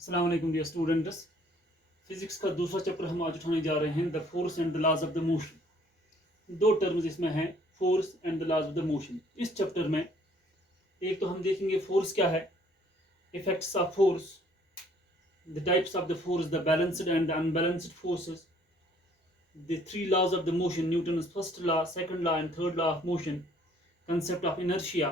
अस्सलाम वालेकुम dear students. Physics का दूसरा चैप्टर हम आज उठाने जा रहे हैं, the force and the laws of the motion. दो टर्म्स इसमें हैं, force and the laws of the motion. इस चैप्टर में एक तो हम देखेंगे फोर्स क्या है, effects of force, the types of the force, the balanced and the unbalanced forces, the three laws of the motion, Newton's first law, second law and third law of motion, concept of inertia,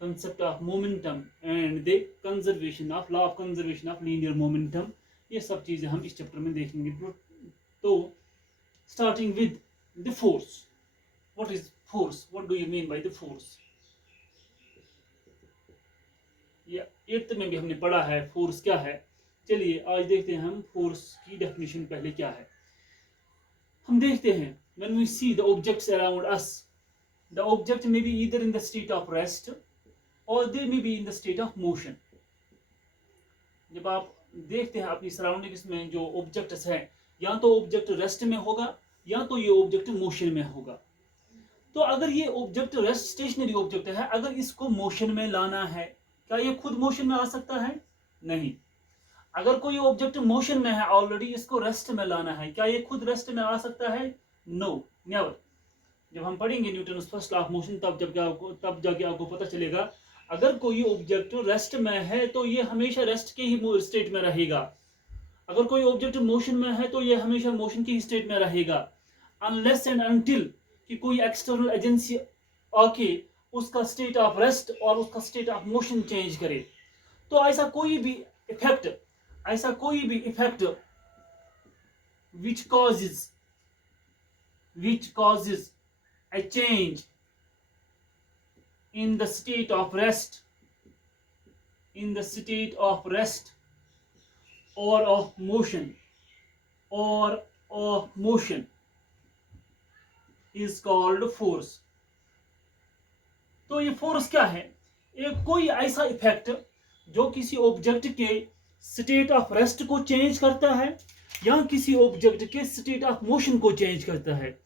concept of momentum and the conservation of law of conservation of linear momentum। ये सब चीजें हम इस chapter में देखेंगे। तो starting with the force, what is force, what do you mean by the force. ये 8th में भी हमने पढ़ा है फोर्स क्या है। चलिए आज देखते हैं हम फोर्स की डेफिनेशन पहले क्या है। हम देखते हैं when we see the objects around us, the object may be either in the state of rest or they may be in the state of motion। जब आप देखते हैं अपनी सराउंडिंग्स में जो ऑब्जेक्ट्स हैं, या तो ऑब्जेक्ट रेस्ट में होगा या तो ये ऑब्जेक्ट मोशन में होगा। तो अगर ये ऑब्जेक्ट रेस्ट स्टेशनरी ऑब्जेक्ट है, अगर इसको मोशन में लाना है, क्या ये खुद मोशन में आ सकता है? नहीं। अगर कोई ऑब्जेक्ट मोशन में है ऑलरेडी, इसको रेस्ट में लाना है, क्या ये खुद रेस्ट में आ सकता है? No, never. जब हम पढ़ेंगे Newton first law of motion, तब जाके आपको पता चलेगा अगर कोई ऑब्जेक्ट रेस्ट में है तो ये हमेशा रेस्ट के ही स्टेट में रहेगा, अगर कोई ऑब्जेक्ट मोशन में है तो ये हमेशा मोशन की स्टेट में रहेगा, अनलेस एंड अनटिल कि कोई एक्सटर्नल एजेंसी आके उसका स्टेट ऑफ रेस्ट और उसका स्टेट ऑफ मोशन चेंज करे। तो ऐसा कोई भी effect which causes a change in the state of rest or of motion is called force। तो ये फोर्स क्या है? एक कोई ऐसा इफेक्ट जो किसी ऑब्जेक्ट के स्टेट ऑफ रेस्ट को चेंज करता है या किसी ऑब्जेक्ट के स्टेट ऑफ मोशन को चेंज करता है।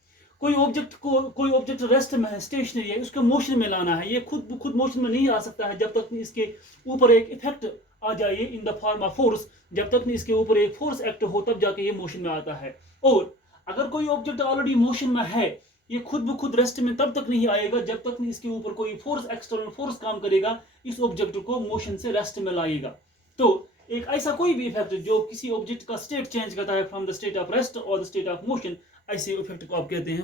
कोई ऑब्जेक्ट रेस्ट में है, स्टेशनरी है, उसको मोशन में लाना है, ये खुद मोशन में नहीं आ सकता है जब तक इसके ऊपर एक इफेक्ट आ जाए इन द फॉर्म ऑफ फोर्स। जब तक इसके ऊपर एक फोर्स एक्ट हो तब जाके ये मोशन में आता है। और अगर कोई ऑब्जेक्ट ऑलरेडी मोशन में है, ये खुद रेस्ट में तब तक नहीं आएगा जब तक इसके ऊपर कोई फोर्स, एक्सटर्नल फोर्स काम करेगा, इस ऑब्जेक्ट को मोशन से रेस्ट में लाएगा। तो एक ऐसा कोई भी इफेक्ट जो किसी ऑब्जेक्ट का स्टेट चेंज करता है from the state of rest और द स्टेट ऑफ मोशन, ऐसे इफेक्ट को आप कहते हैं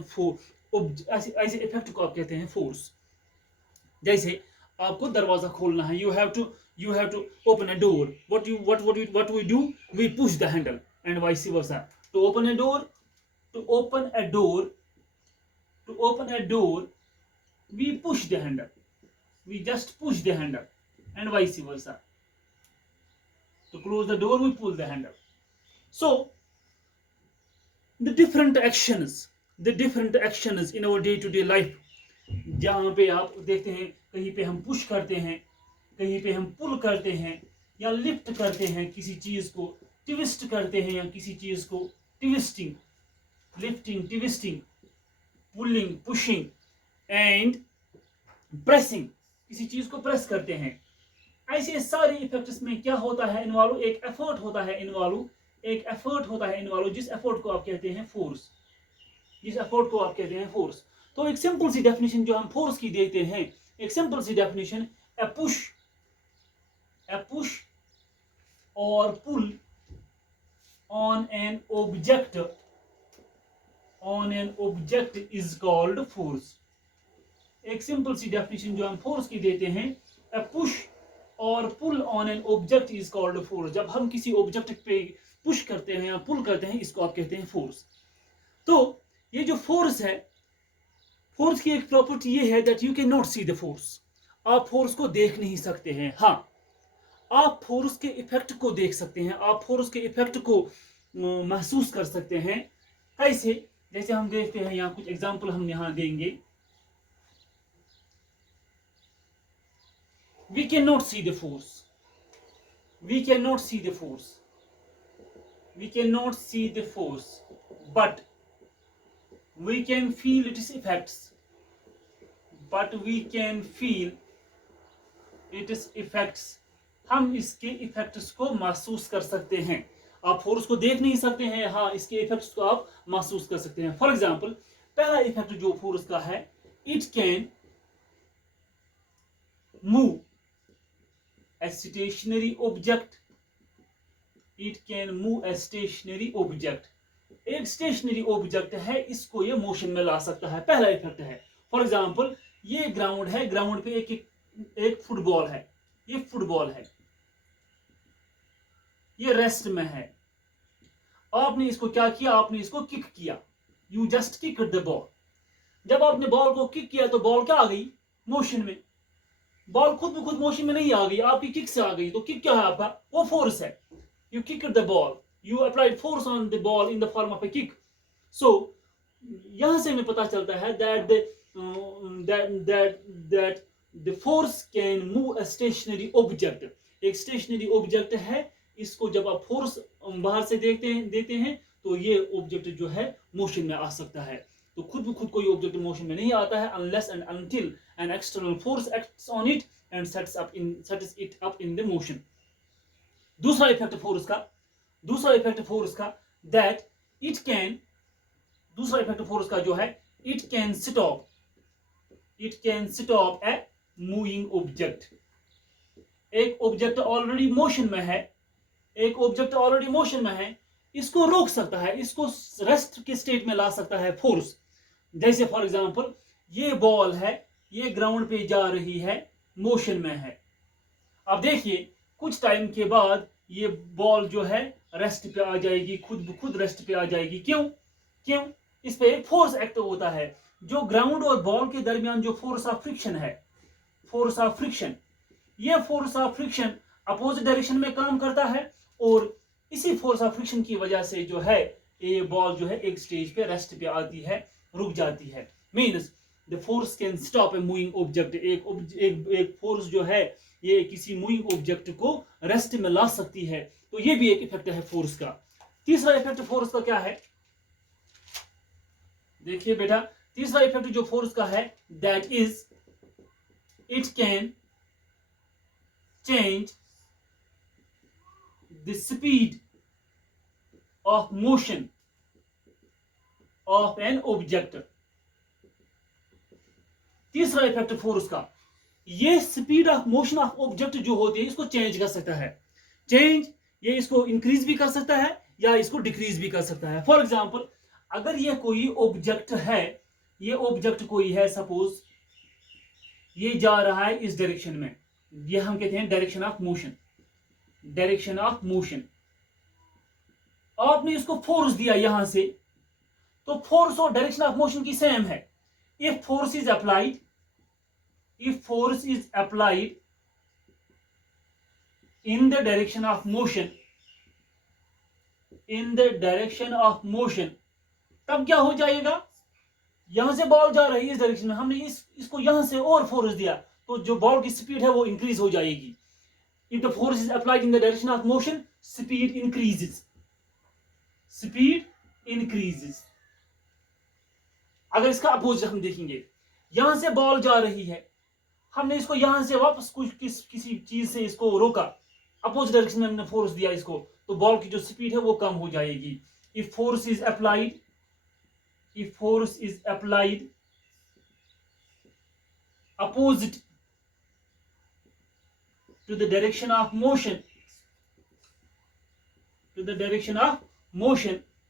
ऐसे इफेक्ट को आप कहते हैं फोर्स। जैसे आपको दरवाजा खोलना है, you have to open a door, what we do, we push the handle and vice versa। to open a door we push the handle, we just push the handle and vice versa। to close the door we pull the handle। so the different actions in our day to day life, जहां पे आप देखते हैं कहीं पे हम push करते हैं, कहीं पे हम पुल करते हैं या लिफ्ट करते हैं, किसी चीज को ट्विस्ट करते हैं या किसी चीज को twisting, lifting, twisting, pulling, pushing and pressing, किसी चीज को प्रेस करते हैं। ऐसे सारे इफेक्ट्स में क्या होता है इन्वॉल्व? एक एफर्ट होता है इन्वॉल्व, जिस एफर्ट को आप कहते हैं फोर्स। तो एक सिंपल सी डेफिनेशन जो हम फोर्स की देते हैं, एक सिंपल सी डेफिनेशन, ए पुश और pull on an object is called force. एक सिंपल सी डेफिनेशन जो हम फोर्स की देते हैं, ए पुश और pull on an object is called force. जब हम किसी ऑब्जेक्ट पे पुश करते हैं या पुल करते हैं, इसको आप कहते हैं फोर्स। तो ये जो फोर्स है, फोर्स की एक प्रॉपर्टी ये है that you can not see the force. आप फोर्स को देख नहीं सकते हैं। हाँ, आप फोर्स के इफेक्ट को देख सकते हैं, आप फोर्स के इफेक्ट को महसूस कर सकते हैं। कैसे? जैसे हम देखते हैं, यहाँ कुछ एग्जांपल हम यहाँ देंगे। we cannot see the force but we can feel its effects, हम इसके इफेक्ट्स को महसूस कर सकते हैं। आप फोर्स को देख नहीं सकते हैं, हाँ इसके इफेक्ट्स को आप महसूस कर सकते हैं। फॉर एग्जाम्पल, पहला इफेक्ट जो फोर्स का है, it can move a stationary object. It can move a stationary object. एक स्टेशनरी ऑब्जेक्ट है, इसको ये मोशन में ला सकता है, पहला इफेक्ट है। फॉर एग्जाम्पल, ये ग्राउंड है, ग्राउंड पे एक फुटबॉल है, ये फुटबॉल है, ये रेस्ट में है। आपने इसको क्या किया, आपने इसको किक किया, you just kick the ball. जब आपने बॉल को किक किया तो बॉल क्या आ गई, मोशन में। बॉल खुद ब खुद मोशन में नहीं आ गई, आपकी किक से आ गई। तो किक क्या है आपका, वो फोर्स है। You kick the ball, you applied force on the ball in the form of a kick. So यहां से हमें पता चलता है that the force can move a stationary object। एक स्टेशनरी ऑब्जेक्ट है, इसको जब आप फोर्स बाहर से देते हैं तो ये ऑब्जेक्ट जो है मोशन में आ सकता है। तो खुद ब खुद कोई ऑब्जेक्ट मोशन में नहीं आता है unless and until an external force acts on it and sets it up in the motion। दूसरा इफेक्ट फोर्स का that it can, दूसरा इफेक्ट फोर्स का जो है, it can stop a moving object। एक ऑब्जेक्ट ऑलरेडी मोशन में है, इसको रोक सकता है, इसको रेस्ट के स्टेट में ला सकता है फोर्स। जैसे फॉर एग्जांपल, ये बॉल है, ये ग्राउंड पे जा रही है, मोशन में है। अब देखिए कुछ टाइम के बाद ये बॉल जो है रेस्ट पे आ जाएगी, खुद ब खुद रेस्ट पे आ जाएगी। क्यों? इस पे एक फोर्स एक्ट होता है। जो ग्राउंड और बॉल के दरमियान जो फोर्स ऑफ फ्रिक्शन है, ये force of friction opposite direction में काम करता है, और इसी फोर्स ऑफ फ्रिक्शन की वजह से जो है ये बॉल जो है एक स्टेज पे रेस्ट पे आती है, रुक जाती है। Means the force can stop a moving object. एक फोर्स जो है ये किसी मूविंग ऑब्जेक्ट को रेस्ट में ला सकती है। तो ये भी एक इफेक्ट है फोर्स का। तीसरा इफेक्ट फोर्स का क्या है, देखिए बेटा, तीसरा इफेक्ट जो फोर्स का है, that is it can change the speed of motion of an object. तीसरा इफेक्ट फोर्स का, ये speed of motion of object जो होती है इसको चेंज कर सकता है। ये इसको इंक्रीज भी कर सकता है या इसको डिक्रीज भी कर सकता है। फॉर एग्जाम्पल, अगर ये कोई ऑब्जेक्ट है, ये ऑब्जेक्ट कोई है, सपोज ये जा रहा है इस डायरेक्शन में, ये हम कहते हैं डायरेक्शन ऑफ मोशन। आपने इसको फोर्स दिया यहां से, तो फोर्स और डायरेक्शन ऑफ मोशन की सेम है। If force is applied in the direction of motion, तब क्या हो जाएगा, यहां से बॉल जा रही है इस डायरेक्शन में, हमने इसको यहां से और फोर्स दिया, तो जो बॉल की स्पीड है वो इंक्रीज हो जाएगी। If the force is applied in the direction of motion, speed increases. अगर इसका अपोजिट हम देखेंगे, यहां से बॉल जा रही है, हमने इसको यहां से वापस किसी चीज से इसको रोका, अपोजिट डायरेक्शन में हमने फोर्स दिया इसको, तो बॉल की जो स्पीड है वो कम हो जाएगी। If force is applied opposite to the direction of motion,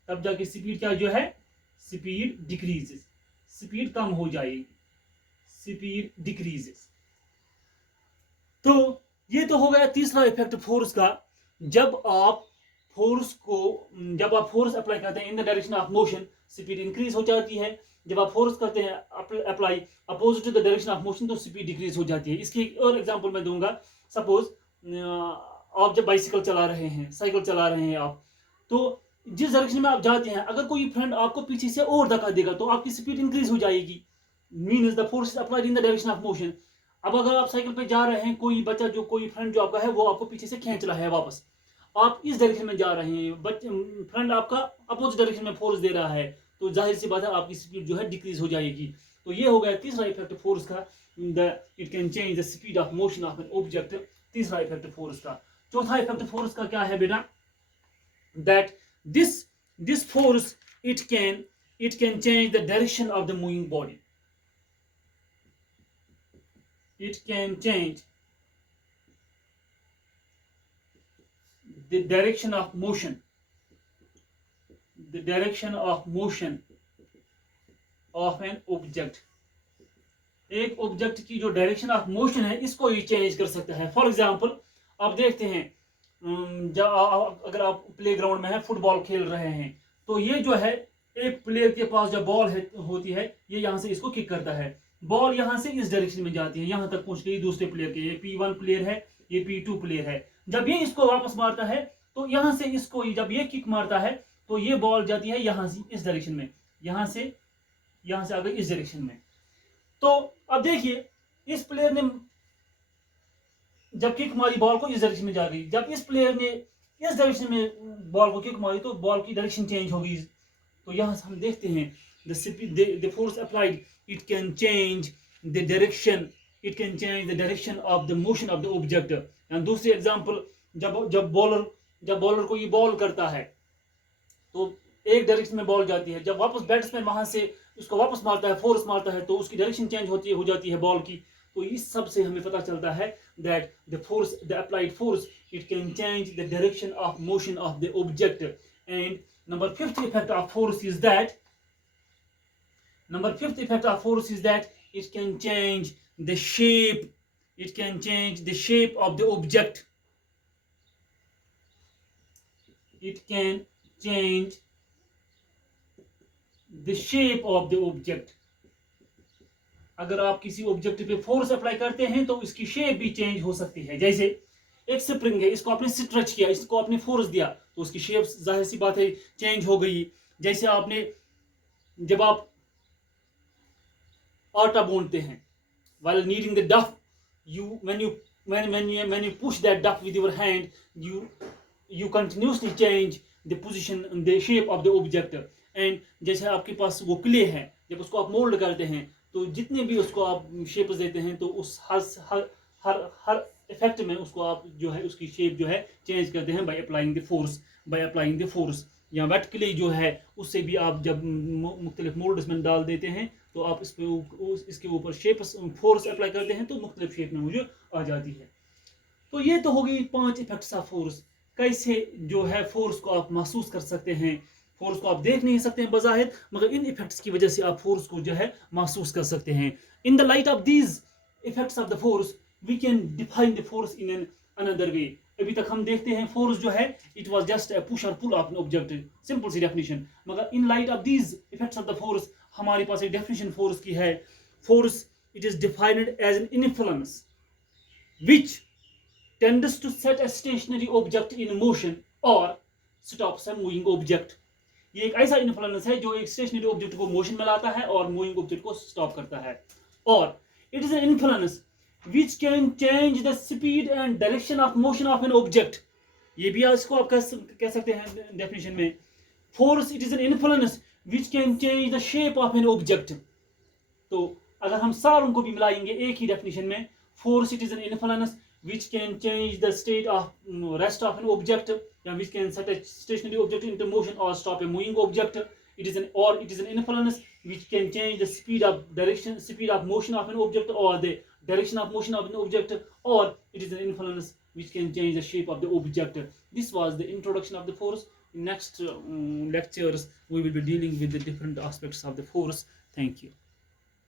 तब जाके स्पीड क्या जो है, स्पीड डिक्रीजेस, स्पीड कम हो जाएगी, स्पीड डिक्रीजेस। तो ये तो हो गया तीसरा इफेक्ट फोर्स का। जब आप फोर्स अप्लाई करते हैं in the direction of motion, speed increase हो जाती है। जब आप फोर्स करते हैं apply opposite to the direction of motion, तो स्पीड डिक्रीज हो जाती है। इसकी एक और एग्जांपल मैं दूंगा। सपोज आप जब बाइसिकल चला रहे हैं, साइकिल चला रहे हैं आप, तो जिस डायरेक्शन में आप जाते हैं, अगर कोई फ्रेंड आपको पीछे से और धक्का देगा तो आपकी स्पीड इंक्रीज हो जाएगी। Means the force is applied in the direction of motion. अब अगर आप साइकिल पे जा रहे हैं, कोई फ्रेंड जो आपका है वो आपको पीछे से खींच रहा है वापस, आप इस डायरेक्शन में जा रहे हैं, फ्रेंड आपका अपोजिट डायरेक्शन में फोर्स दे रहा है, तो जाहिर सी बात है आपकी स्पीड जो है डिक्रीज हो जाएगी। तो ये हो गया तीसरा इफेक्ट फोर्स का, it can change the speed of motion of an object. तीसरा इफेक्ट फोर्स का। चौथा इफेक्ट फोर्स का क्या है बेटा, that this force it can change the direction of the moving body. It can change the direction of motion, the direction of motion of an object. एक object की जो direction of motion है इसको ये चेंज कर सकता है। For example आप देखते हैं जब अगर आप प्ले ग्राउंड में है फुटबॉल खेल रहे हैं तो ये जो है एक प्लेयर के पास जब बॉल होती है ये यहाँ से इसको किक करता है, बॉल यहाँ से इस डायरेक्शन में जाती है, यहाँ तक पहुंच गई दूसरे प्लेयर के, ये P1 प्लेयर है, ये P2 प्लेयर है। जब ये इसको वापस मारता है तो यहाँ से इसको जब ये किक मारता है तो ये बॉल जाती है यहाँ से इस डायरेक्शन में, यहाँ से आ गई इस डायरेक्शन में। तो अब देखिए इस प्लेयर ने जब किक मारी बॉल को इस डायरेक्शन में जा गई, जब इस प्लेयर ने इस डायरेक्शन में बॉल को किक मारी तो बॉल की डायरेक्शन चेंज हो गई। तो यहाँ से हम देखते हैं the force applied, it can change the direction, it can change the direction of the motion of the object. and दूसरी एग्जांपल जब बॉलर को ये बॉल करता है तो एक डायरेक्शन में बॉल जाती है, जब वापस बैट्समैन वहां से उसको वापस मारता है, फोर्स मारता है तो उसकी डायरेक्शन चेंज हो जाती है बॉल की। तो इस सब से हमें पता चलता है that the applied force it can change the direction of motion of the object. And number fifth effect of force is that it can change the shape, of the object. It can change the shape of the object. अगर आप किसी object पे force apply करते हैं तो इसकी shape भी change हो सकती है। जैसे एक स्प्रिंग है, इसको आपने स्ट्रेच किया, इसको आपने फोर्स दिया तो उसकी शेप जाहिर सी बात है चेंज हो गई। जैसे आपने जब आप आटा भूनते हैं, while kneading the duff, when you push that duff with your hand, you continuously change the position and the shape of the object. And जैसे आपके पास वो क्ले है, जब उसको आप मोल्ड करते हैं तो जितने भी उसको आप शेप देते हैं तो उस हर इफेक्ट में उसको आप जो है उसकी शेप जो है चेंज करते हैं बाय अप्लाइंग द फोर्स। या वेट क्ले जो है उससे भी आप जब मुख्तलिफ मोल्ड्स में डाल देते हैं तो आप इसके ऊपर शेप फोर्स अप्लाई करते हैं तो मुख्तलिफ शेप में मुझे आ जाती है। तो ये तो हो गई 5 इफेक्ट्स ऑफ फोर्स। कैसे जो है फोर्स को आप महसूस कर सकते हैं, फोर्स को आप देख नहीं सकते हैं बज़ाहिर, मगर इन इफेक्ट्स की वजह से आप फोर्स को जो है महसूस कर सकते हैं। In the light of these effects of the force we can define the force in an another way. अभी तक हम देखते हैं फोर्स जो है it was just a push और pull of an object, simple सी डेफिनेशन। मगर in light of these effects of the force हमारे पास एक डेफिनेशन फोर्स की है। Force it is defined as an influence which tends to set a stationary object in motion और stops a moving object. ये एक ऐसा इन्फ्लुएंस है जो एक स्टेशनरी ऑब्जेक्ट को मोशन में लाता है और मूविंग ऑब्जेक्ट को स्टॉप करता है। और it is an influence which can change the speed and direction of motion of an object. ये भी इसको आप कह सकते हैं डेफिनेशन में। Force it is an influence which can change the shape of an object. तो अगर हम सारों को भी मिलाएंगे एक ही डेफिनेशन में, force it is an influence which can change the state of rest of an object, which can set a stationary object into motion or stop a moving object. It is an influence which can change the speed of motion of an object or the direction of motion of an object, or it is an influence which can change the shape of the object. This was the introduction of the force. In next lectures we will be dealing with the different aspects of the force. Thank you.